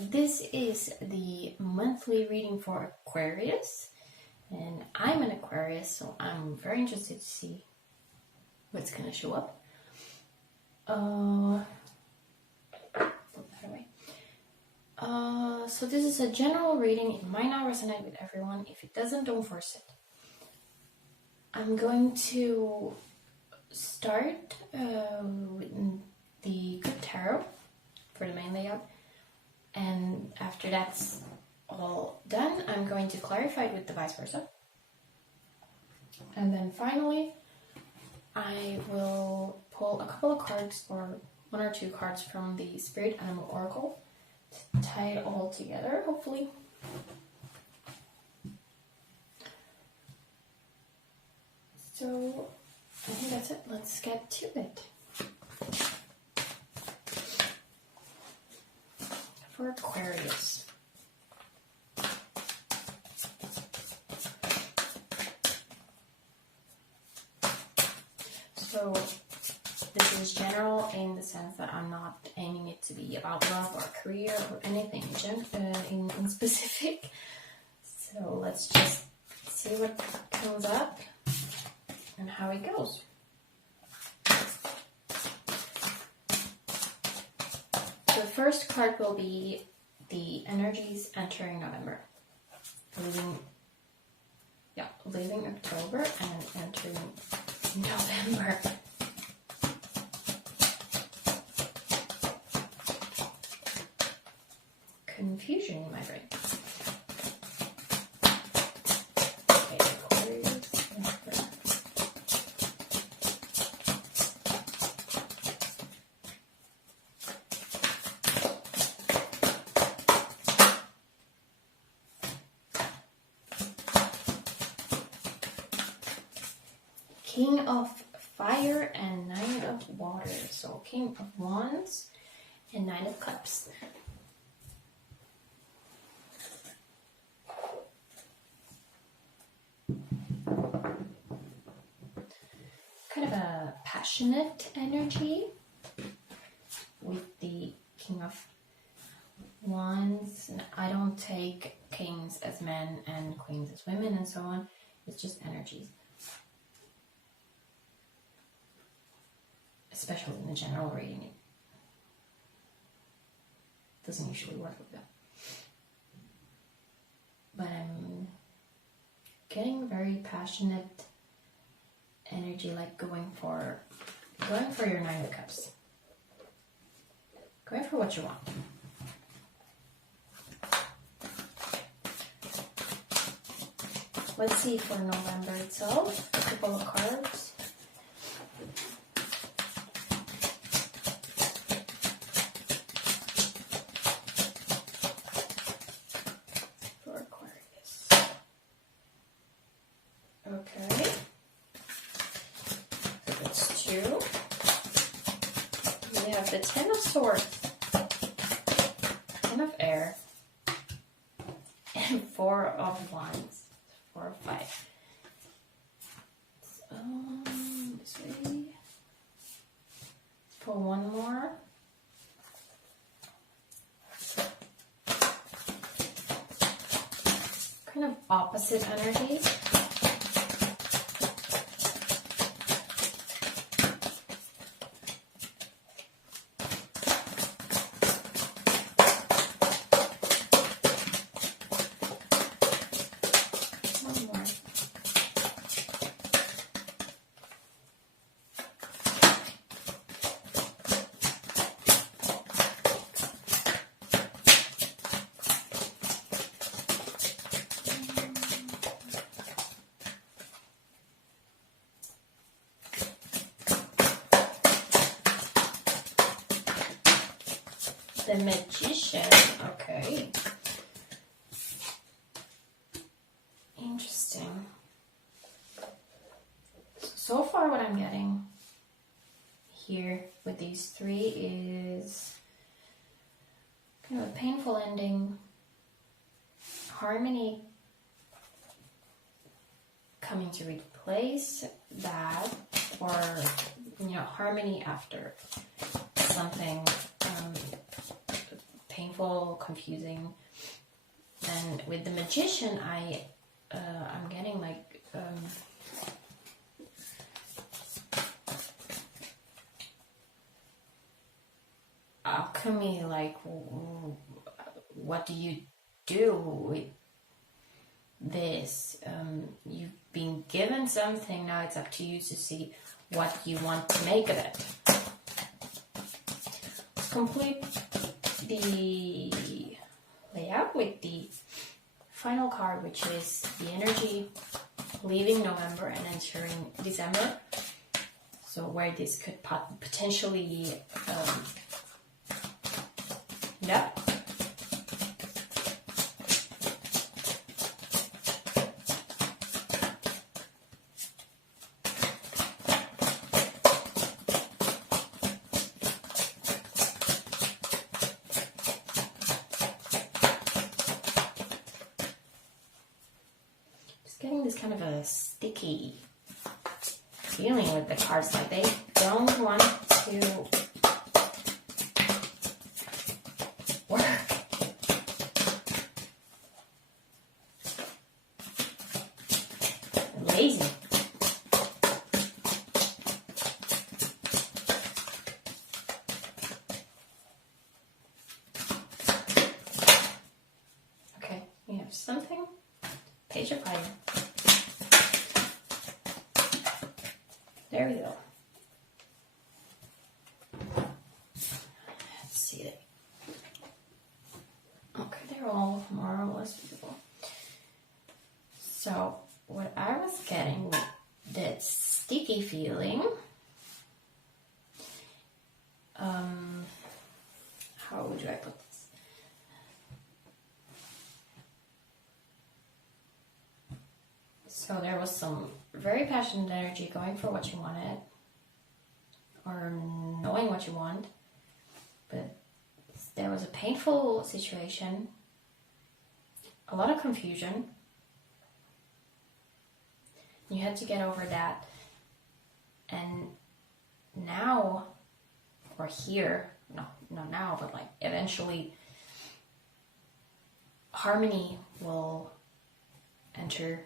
this is the monthly reading for Aquarius, and I'm an Aquarius, so I'm very interested to see what's going to show up. Put that away. So this is a general reading. It might not resonate with everyone. If it doesn't, don't force it. I'm going to start with the Good Tarot for the main layout. And after that's all done, I'm going to clarify it with the Viceversa. And then finally, I will pull a couple of cards, or one or two cards from the Spirit Animal Oracle to tie it all together, hopefully. So, I think that's it. Let's get to it. For Aquarius. So this is general in the sense that I'm not aiming it to be about love or career or anything in specific. So let's just see what comes up and how it goes. The first card will be the energies entering November. Leaving October and entering November. Confusion in my brain. Okay, Aquarius. King of Fire and Nine of Water. So King of Wands and Nine of Cups. Kind of a passionate energy with the King of Wands. I don't take kings as men and queens as women and so on. It's just energies. Especially in the general reading, it doesn't usually work like that. But I'm getting very passionate energy, like going for your Nine of Cups. Going for what you want. Let's see for November itself. A couple of cards. Okay, so that's two. We have the Ten of Swords, Ten of Air, and Four of Wands, 4 of 5. So, this way. Let's pull one more. Kind of opposite energy. The Magician, okay. Interesting. So far what I'm getting here with these three is kind of a painful ending, harmony coming to replace that, or harmony after something painful, confusing. And with the Magician, I'm getting like alchemy. Like, what do you do with this? You've been given something, now it's up to you to see what you want to make of it. Let's complete the layout with the final card, which is the energy leaving November and entering December. So where this could potentially yeah. Getting this kind of a sticky feeling with the cards, like they don't want to work. They're lazy. Okay, we have something. Page of Fire. There we go. Let's see it. Okay, they're all more or less visible. So, what I was getting with that sticky feeling, how would I put this? So there was some very passionate energy going for what you wanted, or knowing what you want, but there was a painful situation, a lot of confusion. You had to get over that, and now, or here, not now, but like eventually, harmony will enter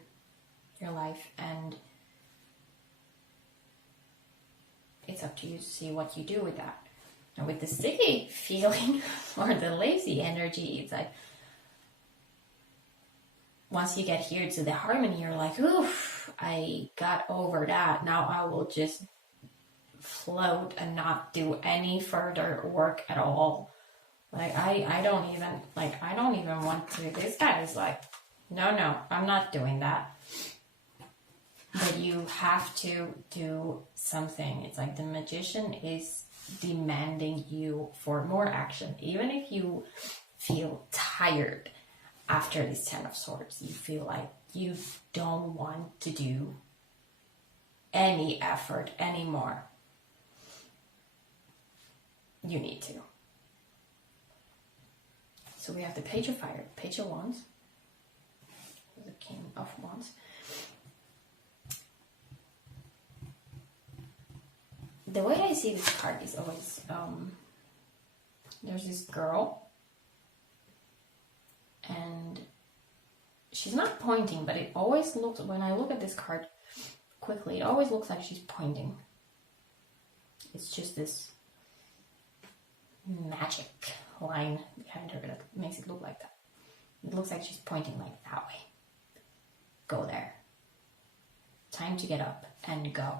your life, and it's up to you to see what you do with that. And with the sticky feeling or the lazy energy, it's like once you get here to the harmony, you're like, oof, I got over that. Now I will just float and not do any further work at all. Like I don't even want to. This guy is like, no, I'm not doing that. But you have to do something. It's like the Magician is demanding you for more action. Even if you feel tired after this Ten of Swords, you feel like you don't want to do any effort anymore. You need to. So we have the Page of Fire, Page of Wands, the King of Wands. The way I see this card is always, there's this girl, and she's not pointing, but it always looks, when I look at this card quickly, it always looks like she's pointing. It's just this magic line behind her that makes it look like that. It looks like she's pointing like that way. Go there. Time to get up and go.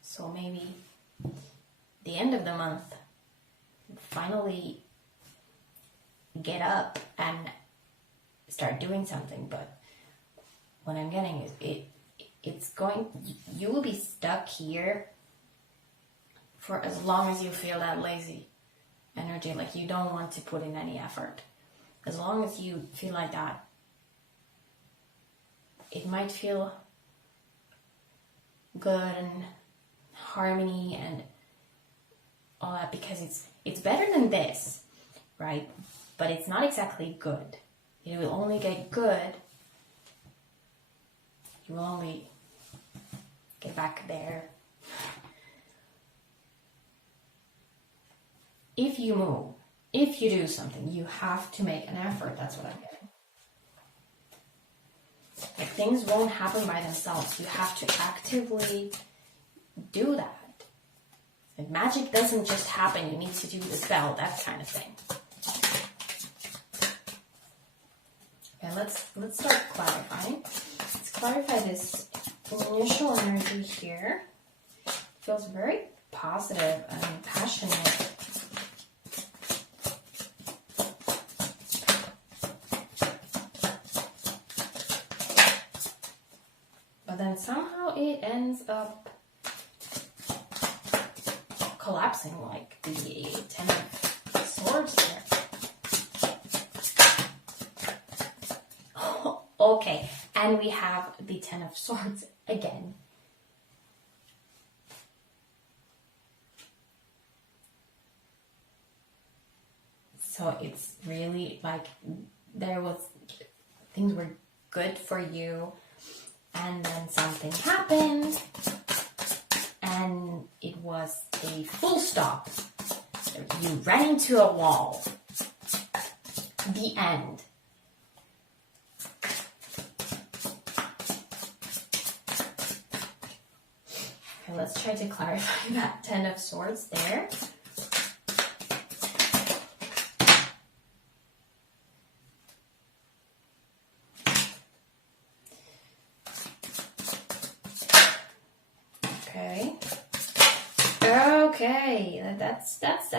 So maybe the end of the month, finally get up and start doing something. But what I'm getting is you will be stuck here for as long as you feel that lazy energy, like you don't want to put in any effort. As long as you feel like that, it might feel good and harmony and all that, because it's better than this, right? but it's not exactly good. It will only get good. You will only get back there if you move, if you do something. You have to make an effort. That's what I'm getting. Like, things won't happen by themselves. You have to actively do that. And magic doesn't just happen. You need to do the spell, that kind of thing. Okay, let's start clarifying. Let's clarify this initial energy here. It feels very positive and passionate. But then somehow it ends up collapsing, like the Ten of Swords there. Okay, and we have the Ten of Swords again. So it's really like things were good for you, and then something happened, and it was a full stop. You ran into a wall. The end. Okay, let's try to clarify that Ten of Swords there. Okay,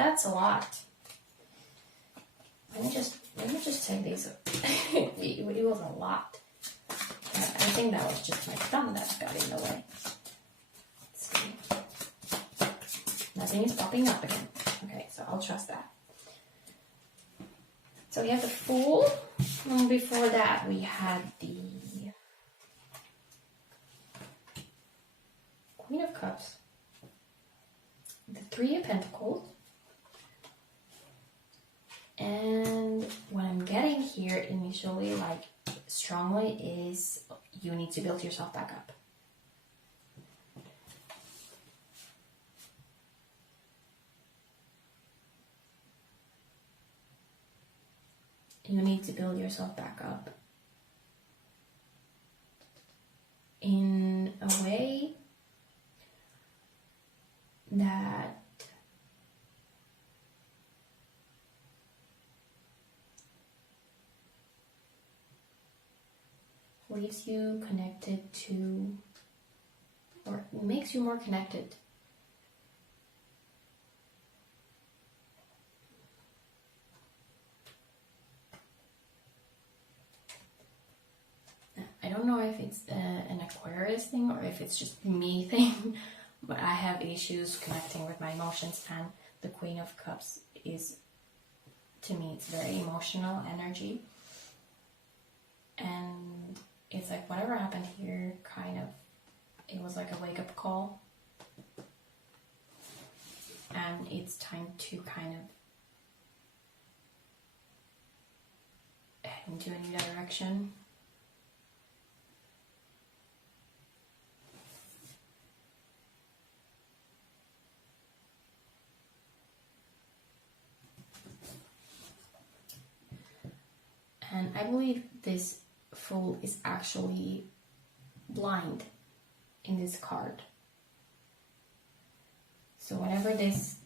that's a lot. Let me just take these. It was a lot. I think that was just my thumb that got in the way. Let's see. Nothing is popping up again. Okay, so I'll trust that. So we have the Fool. And before that, we had the Queen of Cups. The Three of Pentacles, and what I'm getting here initially, like strongly, is you need to build yourself back up. You need to build yourself back up in a way that leaves you connected to, or makes you more connected. I don't know if it's an Aquarius thing or if it's just me thing. But I have issues connecting with my emotions, and the Queen of Cups is, to me, it's very emotional energy. And it's like whatever happened here, kind of, it was like a wake-up call. And it's time to kind of head into a new direction. And I believe this Fool is actually blind in this card. So whatever this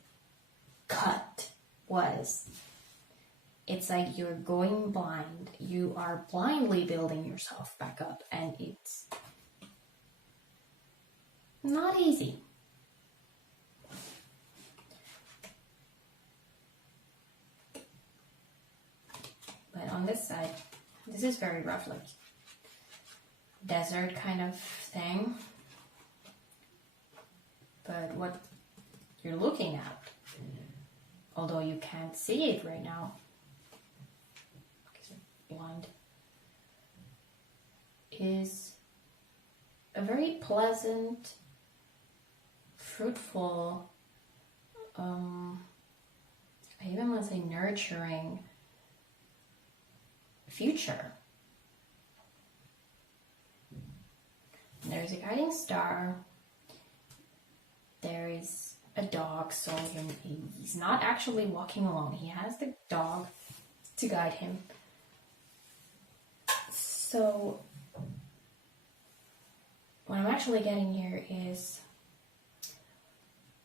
cut was, it's like you're going blind. You are blindly building yourself back up, and it's not easy. But on this side, this is very rough, like desert kind of thing. But what you're looking at, although you can't see it right now, because you're blind, is a very pleasant, fruitful, I even want to say nurturing future. There's a guiding star. There is a dog, so he's not actually walking alone. He has the dog to guide him. So what I'm actually getting here is,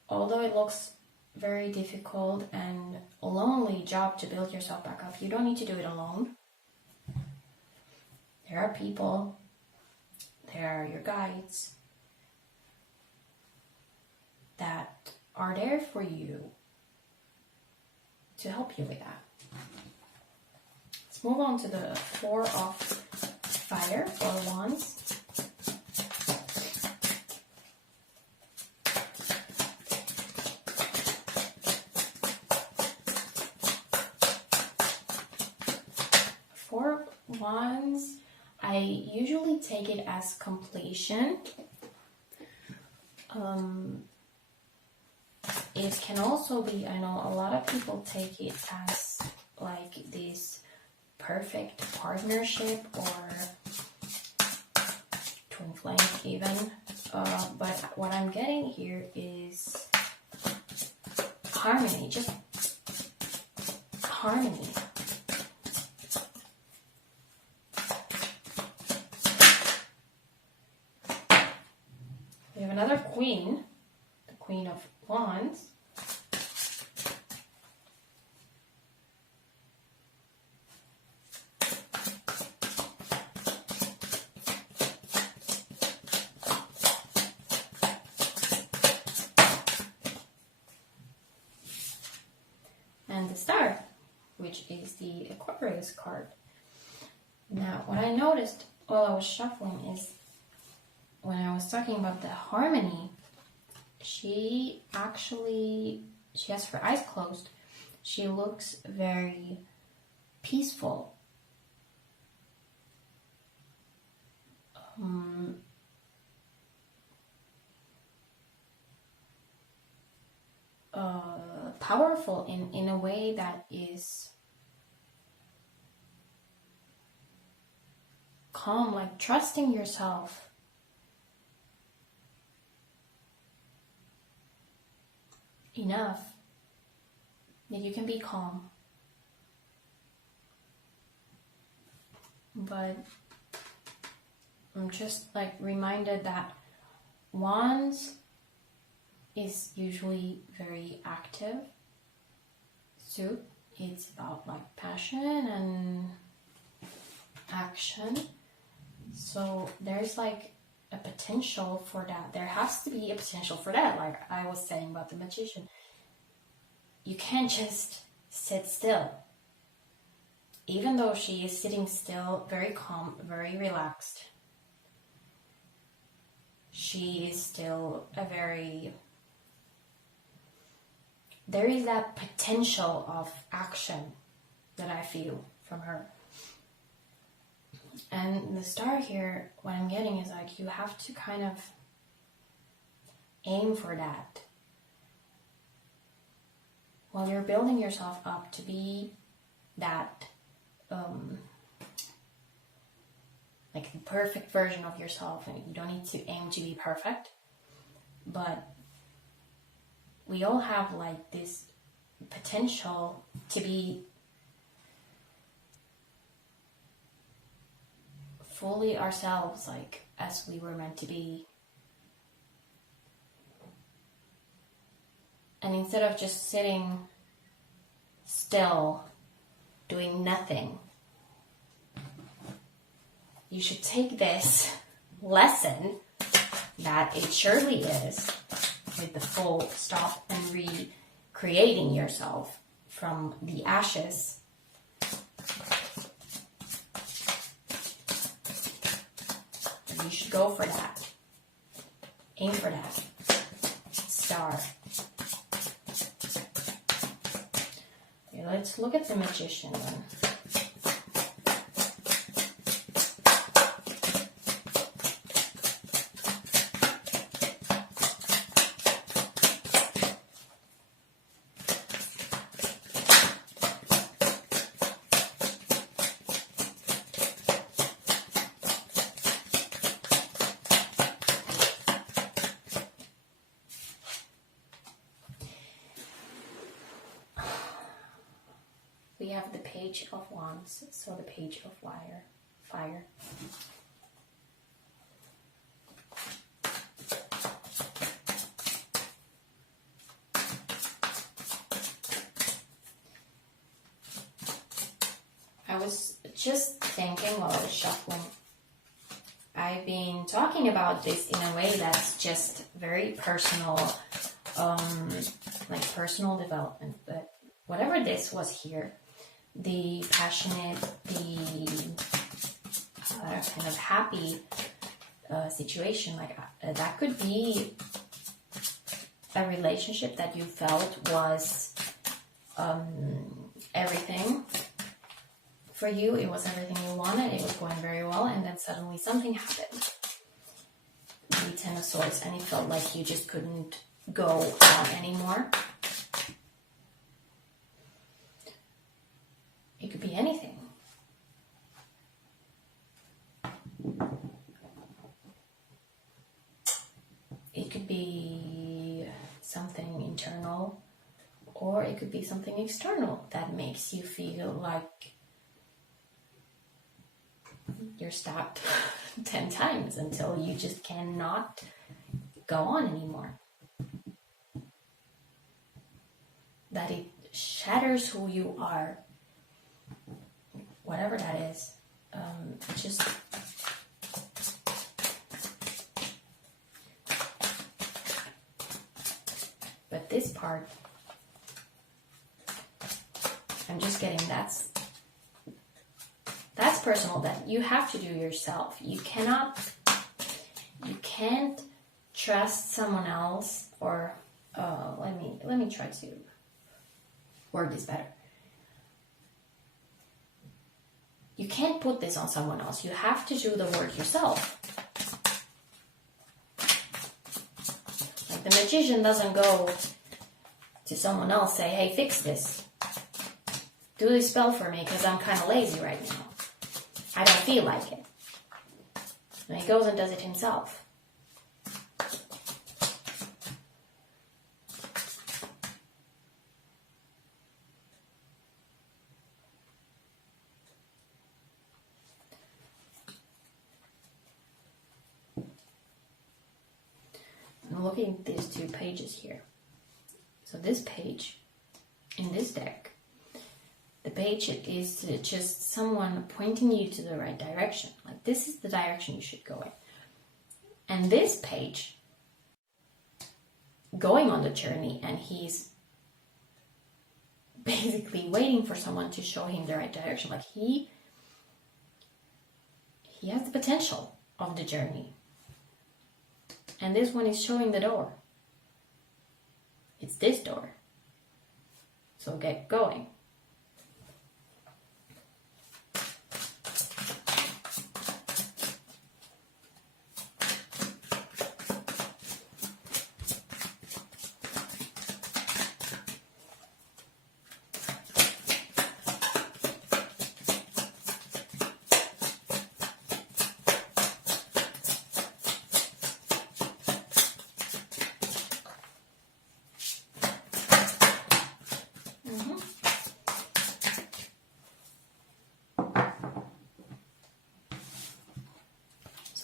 although it looks very difficult and a lonely job to build yourself back up, you don't need to do it alone. There are people, there are your guides that are there for you to help you with that. Let's move on to the Four of Fire, 4 Wands. Four Wands, I usually take it as completion. It can also be, I know a lot of people take it as like this perfect partnership or twin flame even. But what I'm getting here is harmony, just harmony. We have another queen, the Queen of Wands. And the Star, which is the Aquarius card. Now, what I noticed while I was shuffling is when I was talking about the harmony, she has her eyes closed. She looks very peaceful. Powerful in a way that is calm, like trusting yourself. Enough that you can be calm. But I'm just like reminded that Wands is usually very active. So it's about like passion and action. So there's like a potential for that. There has to be a potential for that, like I was saying about the Magician. You can't just sit still. Even though she is sitting still, very calm, very relaxed, she is still there is that potential of action that I feel from her. And the Star here, what I'm getting is like you have to kind of aim for that. While you're building yourself up to be that, like the perfect version of yourself, and you don't need to aim to be perfect, but we all have like this potential to be fully ourselves, like as we were meant to be. And instead of just sitting still, doing nothing, you should take this lesson that it surely is, with the full stop and recreating yourself from the ashes. You should go for that. Aim for that. Star. Okay, let's look at the Magician then. have the Page of Wands, so the Page of Fire. I was just thinking while I was shuffling, I've been talking about this in a way that's just very personal, like personal development. But whatever this was here, the passionate, the kind of happy situation, like that could be a relationship that you felt was everything. For you, it was everything you wanted, it was going very well, and then suddenly something happened. The Ten of Swords, and it felt like you just couldn't go on anymore. It could be anything. It could be something internal, or it could be something external that makes you feel like you're stopped 10 times until you just cannot go on anymore. That it shatters who you are, whatever that is. Just but this part, I'm just getting that's personal, that you have to do yourself. You can't trust someone else, or let me try to word this better. You can't put this on someone else. You have to do the work yourself. Like the magician doesn't go to someone else, say, hey, fix this. Do this spell for me because I'm kind of lazy right now. I don't feel like it. And he goes and does it himself. I'm looking at these two pages here. So this page in this deck, the page is just someone pointing you to the right direction. Like, this is the direction you should go in. And this page, going on the journey, and he's basically waiting for someone to show him the right direction. Like, he has the potential of the journey. And this one is showing the door. It's this door. So get going.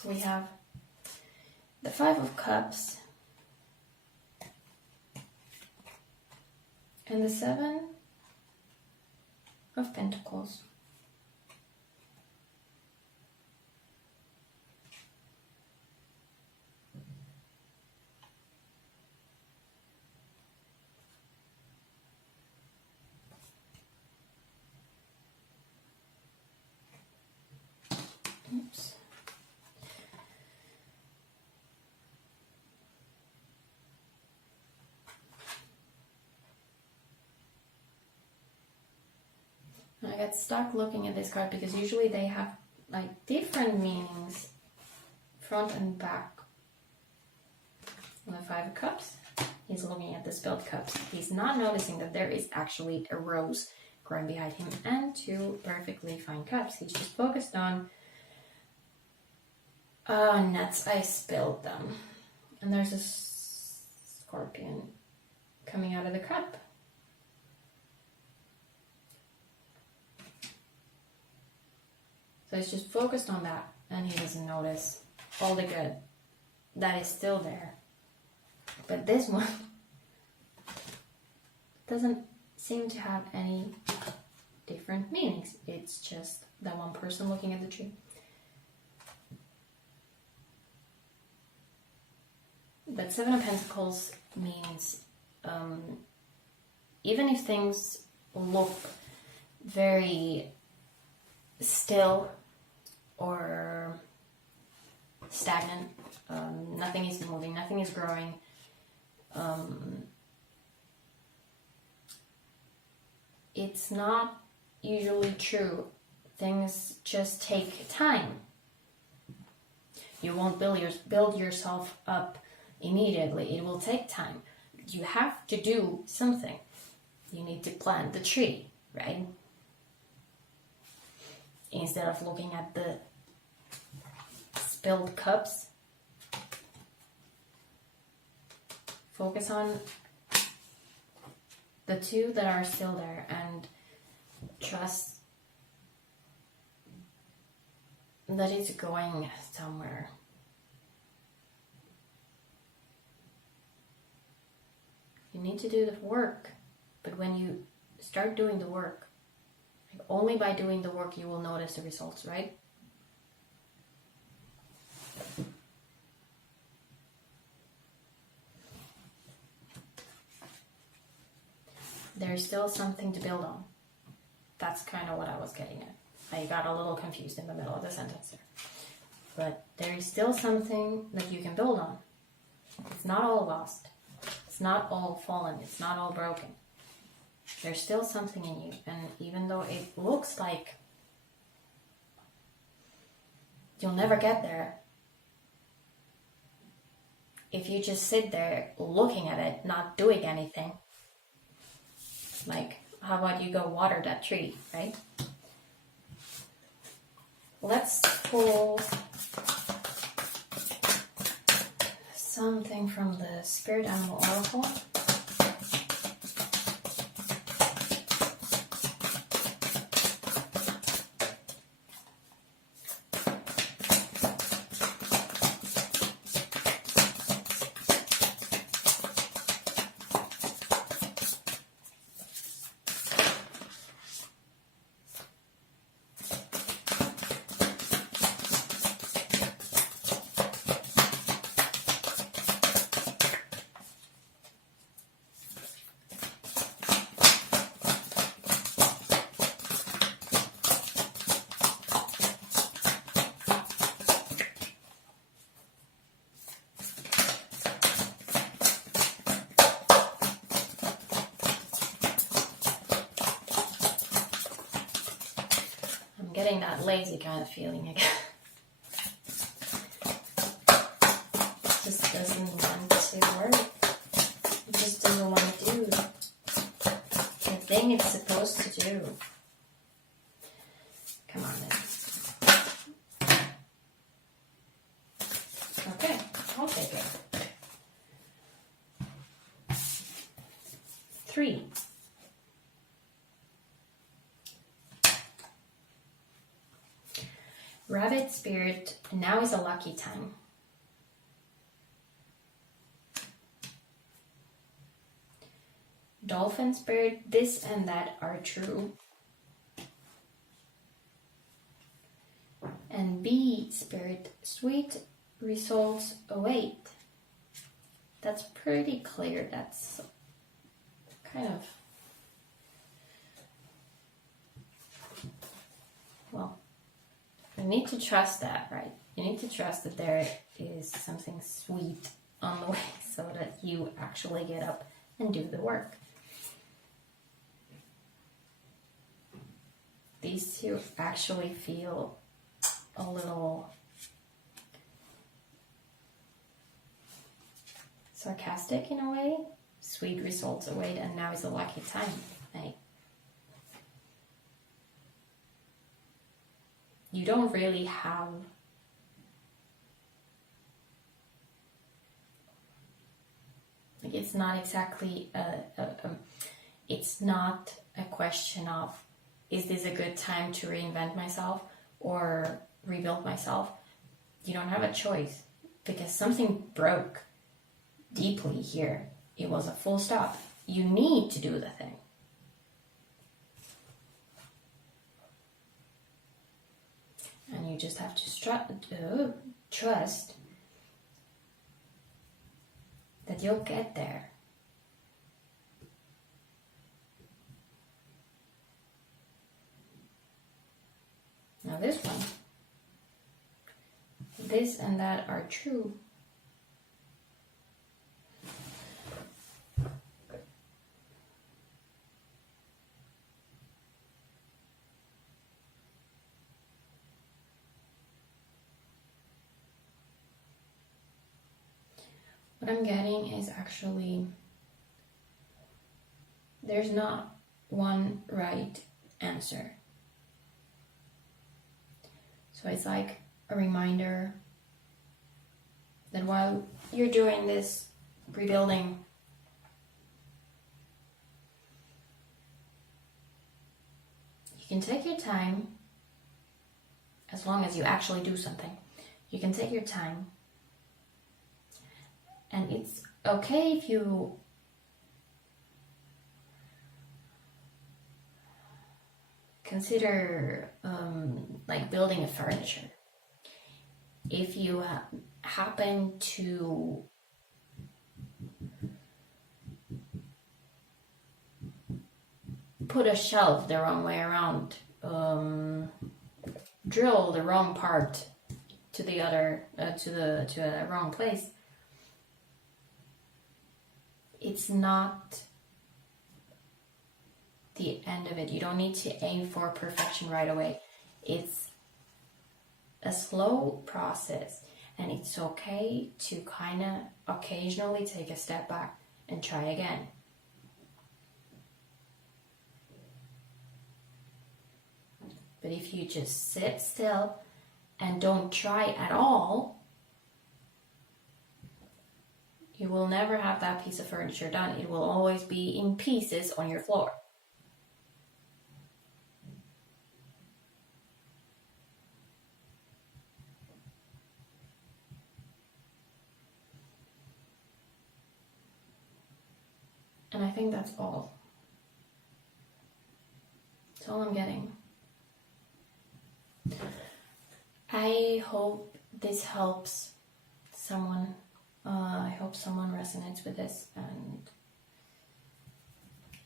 We have the Five of Cups and the Seven of Pentacles. Oops. I got stuck looking at this card because usually they have like different meanings front and back. On the Five of Cups, he's looking at the spilled cups. He's not noticing that there is actually a rose growing behind him and two perfectly fine cups. He's just focused on, oh, nuts, I spilled them. And there's a scorpion coming out of the cup. So he's just focused on that, and he doesn't notice all the good that is still there. But this one doesn't seem to have any different meanings. It's just that one person looking at the tree. But Seven of Pentacles means even if things look very still or stagnant, nothing is moving, nothing is growing, it's not usually true. Things just take time. You won't build yourself up immediately. It will take time. You have to do something. You need to plant the tree, right? Instead of looking at the spilled cups, focus on the two that are still there and trust that it's going somewhere. You need to do the work, but when you start doing the work, only by doing the work you will notice the results, right? There's still something to build on. That's kind of what I was getting at. I got a little confused in the middle of the sentence there. But there is still something that you can build on. It's not all lost. It's not all fallen. It's not all broken. There's still something in you. And even though it looks like you'll never get there, if you just sit there looking at it, not doing anything, like, how about you go water that tree, right? Let's pull something from the Spirit Animal Oracle. Getting that lazy kind of feeling again. Just doesn't want to work. It just doesn't want to do the thing it's supposed to do. Come on then. Okay, I'll take it. 3. Rabbit Spirit, now is a lucky time. Dolphin Spirit, this and that are true. And Bee Spirit, sweet results await. That's pretty clear. That's kind of, well, you need to trust that, right? You need to trust that there is something sweet on the way so that you actually get up and do the work. These two actually feel a little sarcastic in a way. Sweet results await, and now is a lucky time. Like, you don't really have like, it's not exactly it's not a question of, is this a good time to reinvent myself, or rebuild myself. You don't have a choice because something broke deeply here. It was a full stop. You need to do the thing. And you just have to trust that you'll get there. Now this one, this and that are true. What I'm getting is actually, there's not one right answer. So it's like a reminder that while you're doing this rebuilding, you can take your time, as long as you actually do something. You can take your time, and it's okay if you consider like building a furniture. If you happen to put a shelf the wrong way around, drill the wrong part to the other to a wrong place, it's not the end of it. You don't need to aim for perfection right away. It's a slow process, and it's okay to kind of occasionally take a step back and try again. But if you just sit still and don't try at all, you will never have that piece of furniture done. It will always be in pieces on your floor. And I think that's all. That's all I'm getting. I hope this helps someone. I hope someone resonates with this, and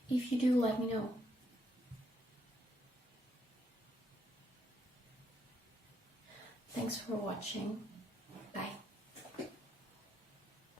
if you do, let me know. Thanks for watching.